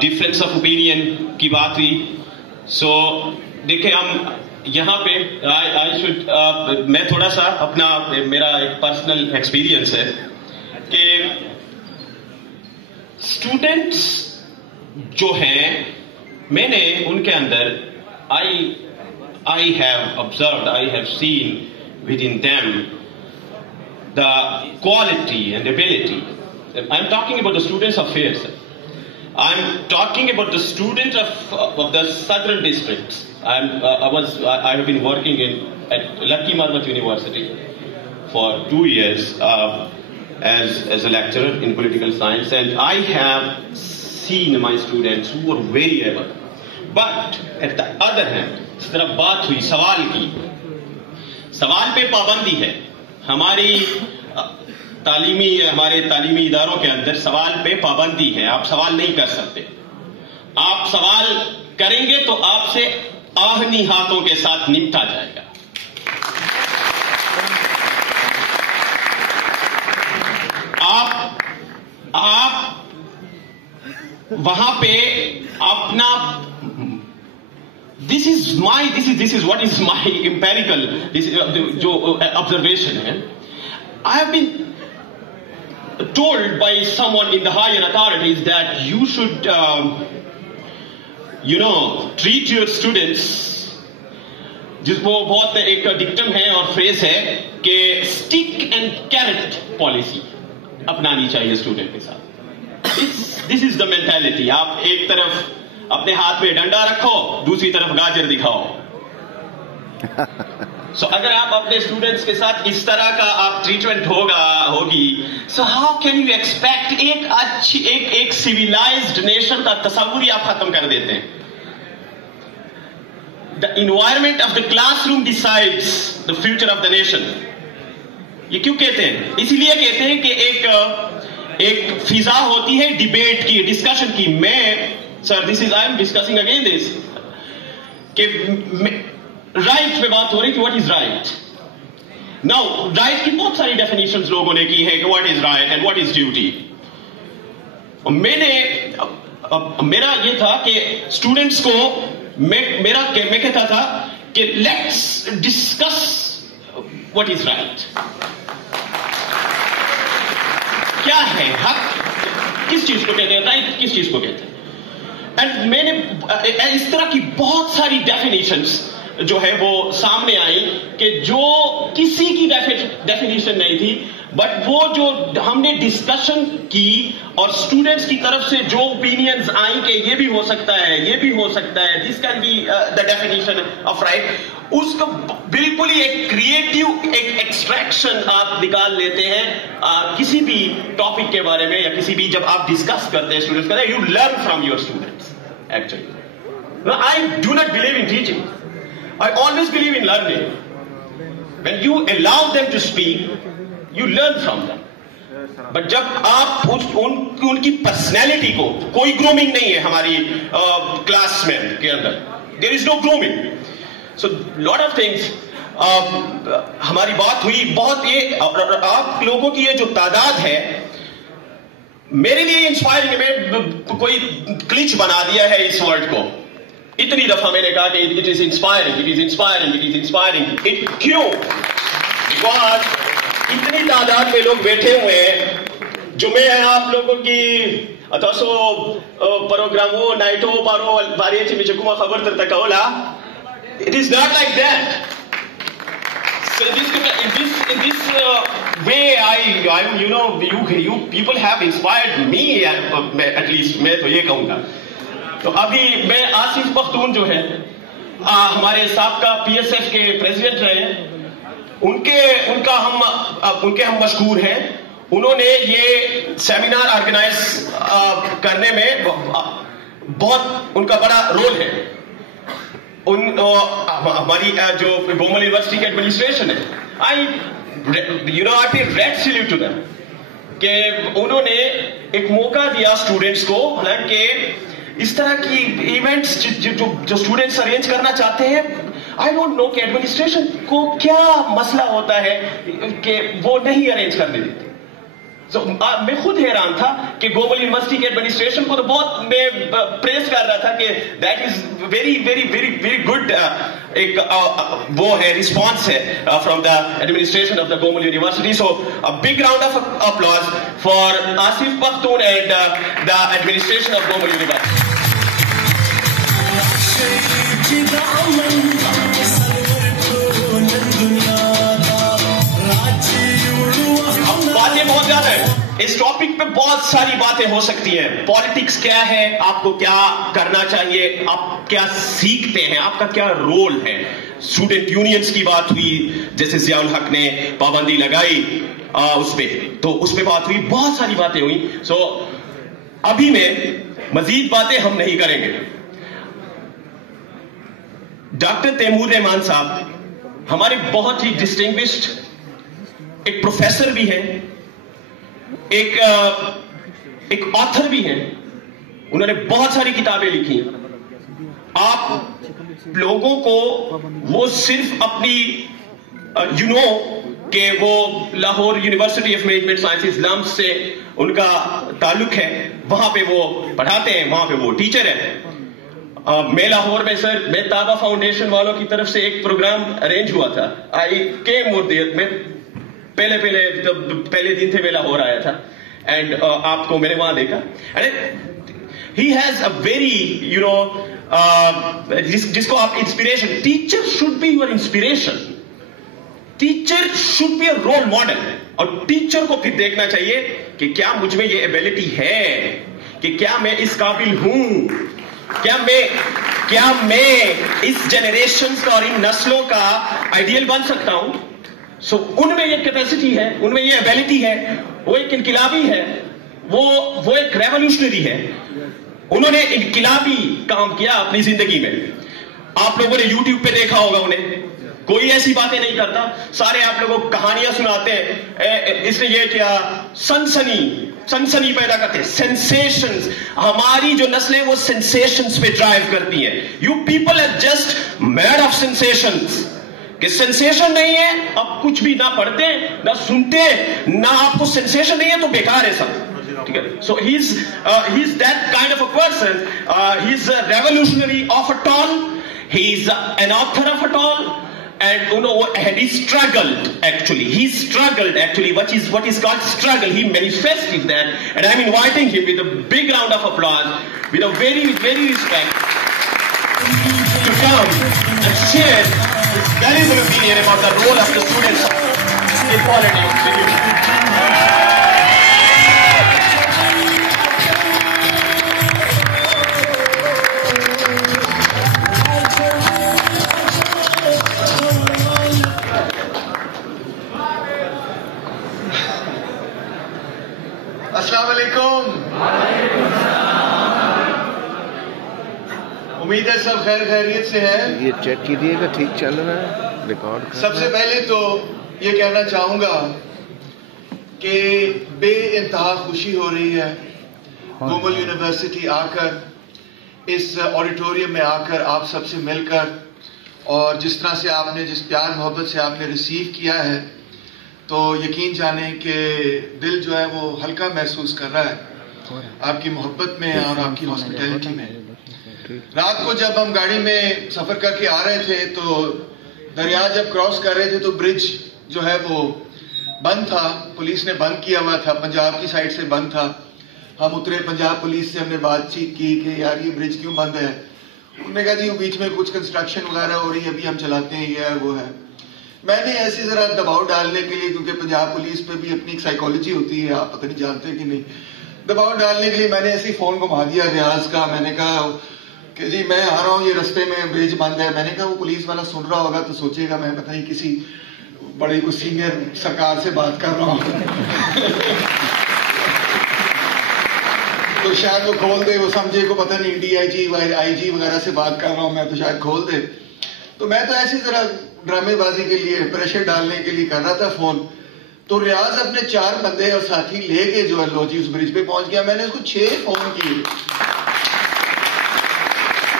Difference of opinion کی بات ہوئی. سو دیکھیں ہم یہاں پہ میں تھوڑا سا اپنا میرا ایک پرسنل ایکسپیرئنس ہے کہ اسٹوڈنٹس جو ہیں میں نے ان کے اندر I have observed, I have seen within them the quality and ability. I'm talking about the students of FAIR. I'm talking about the students of the southern districts. I have been working at Lucky Marmat University for 2 years as a lecturer in political science, and I have seen my students who were very able. But at the other hand, اس طرح بات ہوئی سوال کی، سوال پہ پابندی ہے. ہمارے تعلیمی اداروں کے اندر سوال پہ پابندی ہے. آپ سوال نہیں کر سکتے. آپ سوال کریں گے تو آپ سے آہنی ہاتھوں کے ساتھ نمٹا جائے گا. آپ وہاں پہ اپنا This is what is my empirical جو observation ہے. I have been told by someone in the higher authorities that you should treat your students. جس کو بہت ایک ڈکٹم ہے اور فریز ہے کہ stick and carrot policy اپنانی چاہیے اسٹوڈنٹ کے ساتھ. This is the mentality. آپ ایک طرف اپنے ہاتھ میں ڈنڈا رکھو، دوسری طرف گاجر دکھاؤ. سو اگر آپ اپنے اسٹوڈنٹس کے ساتھ اس طرح کا آپ ٹریٹمنٹ ہوگی، so how can you expect ایک سیویلائزڈ نیشن کا تصور ہی آپ ختم کر دیتے ہیں. The environment of the class room decides the future of the nation. یہ کیوں کہتے ہیں؟ اسی لیے کہتے ہیں کہ ایک فضا ہوتی ہے ڈیبیٹ کی، ڈسکشن کی. Sir, I am discussing again this. کہ رائٹ پہ بات ہو رہی تھی. What is right? Now, right کی بہت ساری definitions لوگوں نے کی ہے کہ what is right and what is duty. میرا یہ تھا کہ اسٹوڈنٹس کو میں کہتا تھا کہ let's discuss what is right. کیا ہے حق؟ کس چیز کو کہتے ہیں رائٹ؟ کس چیز کو کہتے ہیں؟ اینڈ میں نے اس طرح کی بہت ساری ڈیفینیشنز جو ہے وہ سامنے آئی کہ جو کسی کی ڈیفینیشن نہیں تھی، بٹ وہ جو ہم نے ڈسکشن کی اور اسٹوڈنٹس کی طرف سے جو اوپینینز آئیں کہ یہ بھی ہو سکتا ہے، یہ بھی ہو سکتا ہے، this can be the definition of right, اس کو بالکل ہی ایک کریٹو ایک ایکسٹریکشن آپ نکال لیتے ہیں کسی بھی ٹاپک کے بارے میں، یا کسی بھی جب آپ ڈسکس کرتے ہیں اسٹوڈنٹس کا. You learn from your students. Actually, I do not believe in teaching. I always believe in learning. When you allow them to speak, you learn from them. But جب آپ ان کی پرسنالٹی کو، کوئی grooming نہیں ہے ہماری class میں کے اندر. There is no grooming. So lot of things. ہماری بات ہوئی بہت. یہ آپ لوگوں کی یہ جو تعداد ہے میرے لیے انسپائرنگ ہے. کوئی کلچ بنا دیا ہے اس ورڈ کو. اتنی دفعہ میں نے کہا کہ it is inspiring, it is inspiring, it is inspiring. کیوں؟ بیکاز اتنی تعداد میں لوگ بیٹھے ہوئے ہیں جو میں آپ لوگوں کی اتاسو پروگرامو نائٹو پارو باری چی مجھے کما خبر تر تکولا. It is not like that. So in this way, you people have inspired me, at least میں تو یہ کہوں گا. تو ابھی میں آصف پختون جو ہے ہمارے سابقہ PSF کے پریزیڈنٹ رہے ہیں، ان کے ہم مشکور ہیں. انہوں نے یہ سیمینار آرگنائز کرنے میں بہت ان کا بڑا رول ہے. ہماری جو بومل یونیورسٹی کی ایڈمنسٹریشن ہے، I pay red salute to them کہ انہوں نے ایک موقع دیا اسٹوڈنٹس کو. حالانکہ اس طرح کی ایونٹس جو اسٹوڈنٹس ارینج کرنا چاہتے ہیں، آئی ڈونٹ نو کہ ایڈمنسٹریشن کو کیا مسئلہ ہوتا ہے کہ وہ نہیں ارینج کرنے دیتے. میں خود حیران تھا کہ گوگل یونیورسٹی کے ایڈمنسٹریشن کو تو بہت میں پریز کر رہا تھا کہ that is very very very very good ایک وہ ہے رسپانس ہے from the administration of the Google university. So big round of applause for Asif Pakhtun and the administration of Google university. باتیں بہت زیادہ ہیں اس ٹاپک پہ, بہت ساری باتیں ہو سکتی ہیں. پالیٹکس کیا ہے, آپ کو کیا کرنا چاہیے, آپ کیا سیکھتے ہیں, آپ کا کیا رول ہے. اسٹوڈنٹ یونینز کی بات ہوئی, جیسے ضیاء الحق نے پابندی لگائی اس پہ, تو اس پہ بات ہوئی, بہت ساری باتیں ہوئی. سو ابھی میں مزید باتیں ہم نہیں کریں گے. ڈاکٹر تیمور رحمان صاحب ہمارے بہت ہی ڈسٹنگوشڈ ایک پروفیسر بھی ہیں, ایک آتھر بھی ہیں. انہوں نے بہت ساری کتابیں لکھی. آپ لوگوں کو وہ صرف اپنی کہ وہ Lahore university of management sciences لمس سے ان کا تعلق ہے, وہاں پہ وہ پڑھاتے ہیں, وہاں پہ وہ ٹیچر ہیں. میں لاہور میں سر, میں تابا فاؤنڈیشن والوں کی طرف سے ایک پروگرام ارینج ہوا تھا. آئی کیم اور دیر میں پہلے دن تھے, میں لاہور آیا تھا, اینڈ آپ کو میں نے وہاں دیکھا. ہی ہیز اے ویری جس کو آپ inspiration, teacher should be your inspiration, teacher should be a role model. اور ٹیچر کو پھر دیکھنا چاہیے کہ کیا مجھ میں یہ ایبلٹی ہے, کہ کیا میں اس قابل ہوں, کیا میں اس جنریشن کا اور ان نسلوں کا آئیڈیل بن سکتا ہوں. سو ان میں یہ کیپیسٹی ہے, ان میں یہ ایبلٹی ہے, وہ ایک انقلابی ہے, وہ ایک ریولوشنری ہے. انہوں نے انقلابی کام کیا اپنی زندگی میں. آپ لوگوں نے یوٹیوب پہ دیکھا ہوگا انہیں, کوئی ایسی باتیں نہیں کرتا, سارے آپ لوگوں کو کہانیاں سناتے ہیں, اس نے یہ کیا, سنسنی پیدا کرتے ہیں, سینسیشنز. ہماری جو نسلیں وہ سینسیشنز پہ ڈرائیو کرتی ہیں. You people are just made of sensations. کہ سینسیشن نہیں ہے, آپ کچھ بھی نہ پڑھتے نہ سنتے, نہ آپ کو سینسیشن نہیں ہے تو بیکار ہے سب. ٹھیک ہے. So he is that kind of a person. He is a revolutionary of it all, he is an author of it all. And he struggled actually. What is called struggle. He manifested that, and I'm inviting him with a big round of applause, with a very, very respect, to come and share his valuable opinion about the role of the students in politics with you. السلام علیکم. امید ہے سب خیر خیریت سے ہے. یہ check کیجیے گا ٹھیک چل رہا ہے ریکارڈ. سب سے پہلے تو یہ کہنا چاہوں گا کہ بے انتہا خوشی ہو رہی ہے گوگل یونیورسٹی آ کر, اس آڈیٹوریم میں آ کر, آپ سب سے مل کر, اور جس طرح سے آپ نے, جس پیار محبت سے آپ نے ریسیو کیا ہے, تو یقین جانیں کہ دل جو ہے وہ ہلکا محسوس کر رہا ہے آپ کی محبت میں اور آپ کی ہاسپٹیلٹی میں. رات کو جب ہم گاڑی میں سفر کر کے آ رہے تھے تو دریا جب کراس کر رہے تھے تو برج جو ہے وہ بند تھا, پولیس نے بند کیا ہوا تھا, پنجاب کی سائڈ سے بند تھا. ہم اترے پنجاب پولیس سے, ہم نے بات چیت کی کہ یار یہ برج کیوں بند ہے. انہوں نے کہا جی وہ بیچ میں کچھ کنسٹرکشن وغیرہ ہو رہی ہے, ابھی ہم چلاتے ہیں, یہ ہے وہ ہے. میں نے ایسی ذرا دباؤ ڈالنے کے لیے, کیونکہ پنجاب پولیس پہ بھی اپنی ایک سائیکالوجی ہوتی ہے, آپ پتہ نہیں جانتے کہ نہیں, دباؤ ڈالنے کے لیے میں نے ایسی فون گھما دیا ریاض کا. میں نے کہا کہ جی میں آ رہا ہوں, یہ رستے میں برج بند ہے. میں نے کہا وہ پولیس والا سن رہا ہوگا تو سوچے گا میں پتہ نہیں کسی بڑے کوئی سینئر سرکار سے بات کر رہا ہوں تو شاید وہ کھول دے, وہ سمجھے کو پتہ نہیں ڈی آئی جی وغیرہ سے بات کر رہا ہوں میں, تو شاید کھول دے. تو میں تو ایسی ذرا ڈرامے بازی کے لیے, پریشر ڈالنے کے لیے کر رہا تھا فون. تو ریاض اپنے 4 بندے اور ساتھی لے کے جو ہے لوجی اس برج پہ پہنچ گیا. میں نے اس کو 6 فون کیے,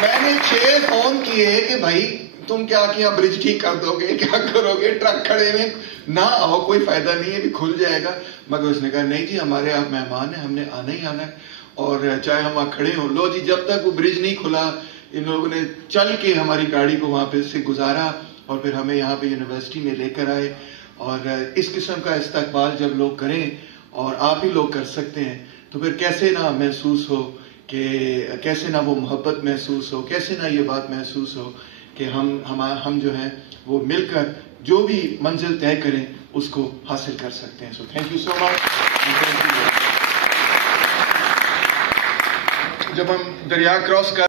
میں نے 6 فون کیے کہ بھائی تم کیا کیا برج ٹھیک کر دو گے, کیا کرو گے, ٹرک کھڑے میں نہ آؤ, کوئی فائدہ نہیں ہے, بھی کھل جائے گا. مگر اس نے کہا نہیں جی ہمارے آپ مہمان ہیں, ہم نے آنا ہی آنا ہے, اور چاہے ہم وہاں کھڑے ہوں. لو جی جب تک وہ برج نہیں کھلا ان لوگوں نے چل کے ہماری گاڑی کو وہاں پہ سے گزارا اور پھر ہمیں یہاں پہ یونیورسٹی میں لے کر آئے. اور اس قسم کا استقبال جب لوگ کریں اور آپ ہی لوگ کر سکتے ہیں تو پھر کیسے نہ محسوس ہو کہ کیسے نہ وہ محبت محسوس ہو, کیسے نہ یہ بات محسوس ہو کہ ہم جو ہیں وہ مل کر جو بھی منزل طے کریں اس کو حاصل کر سکتے ہیں. سو تھینک یو سو مچ. جب ہم دریا کراس کر